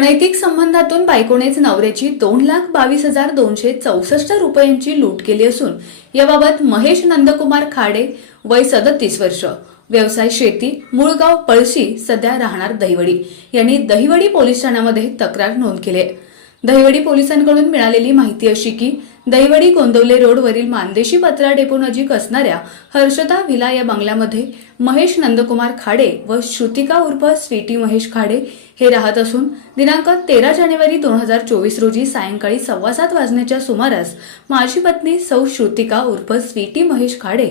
अनैतिक संबंधातून बायकोनेच नवऱ्याची दोन लाख बावीस हजार दोनशे चौसष्ट रुपयांची लूट केली असून याबाबत महेश नंदकुमार खाडे वय सदतीस वर्ष व्यवसाय शेती मूळगाव पळशी सध्या राहणार दहिवडी यांनी दहिवडी पोलीस ठाण्यामध्ये तक्रार नोंद केली आहे. दहिवडी पोलिसांकडून मिळालेली माहिती अशी की दहिवडी गोंदवले रोडवरील मानदेशी पत्रा डेपो नजीक असणाऱ्या हर्षदा विला या बंगल्यामध्ये महेश नंदकुमार खाडे व श्रुतिका उर्फ स्वीटी महेश खाडे हे राहत असून दिनांक तेरा जानेवारी दोन हजार चोवीस रोजी सायंकाळी सव्वा सात वाजण्याच्या सुमारास माझी पत्नी सौ श्रुतिका उर्फ स्वीटी महेश खाडे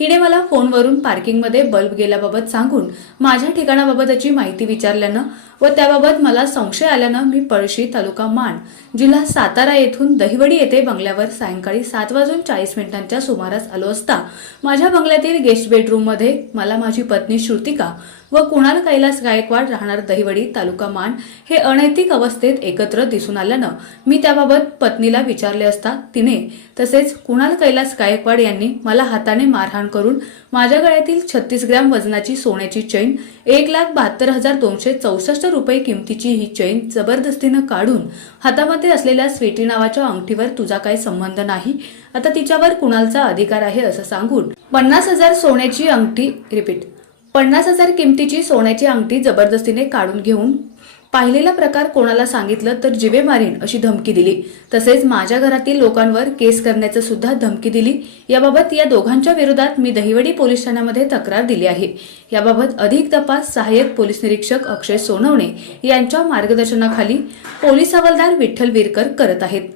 हिने मला फोनवरून पार्किंगमध्ये बल्ब गेल्याबाबत सांगून माझ्या ठिकाणाबाबतची माहिती विचारल्यानं व त्याबाबत मला संशय आल्यानं मी पळशी तालुका माण जिल्हा सातारा येथून दहिवडी येथे बंगल्या बंगल्यावर सायंकाळी सात वाजून चाळीस मिनिटांच्या सुमारास आलो असता माझ्या बंगल्यातील गेस्ट बेडरूममध्ये मला माझी पत्नी श्रुतिका व कुणाल कैलास गायकवाड राहणार दहिवडी तालुका मान हे अनैतिक अवस्थेत एकत्र दिसून आल्यानं मी त्याबाबत पत्नीला विचारले असता तिने तसेच कुणाल कैलास गायकवाड यांनी मला हाताने मारहाण करून माझ्या गळ्यातील छत्तीस ग्रॅम वजनाची सोन्याची चैन एक लाख बहात्तर हजार दोनशे चौसष्ट रुपये किमतीची ही चैन जबरदस्तीनं काढून हातामध्ये असलेल्या स्वीटी नावाच्या अंगठीवर तुझा काही संबंध नाही? आता तिच्यावर कुणालचा अधिकार आहे असं सांगून पन्नास हजार सोन्याची अंगठी रिपीट पन्नास हजार किमतीची सोन्याची अंगठी जबरदस्तीने काढून घेऊन पाहिलेला प्रकार कोणाला सांगितलं तर जिवे मारीन अशी धमकी दिली. तसेच माझ्या घरातील लोकांवर केस करण्याचं सुद्धा धमकी दिली. याबाबत या दोघांच्या विरोधात मी दहिवडी पोलीस ठाण्यामध्ये तक्रार दिली आहे. याबाबत अधिक तपास सहाय्यक पोलीस निरीक्षक अक्षय सोनवणे यांच्या मार्गदर्शनाखाली पोलीस हवालदार विठ्ठल विरकर करत आहेत.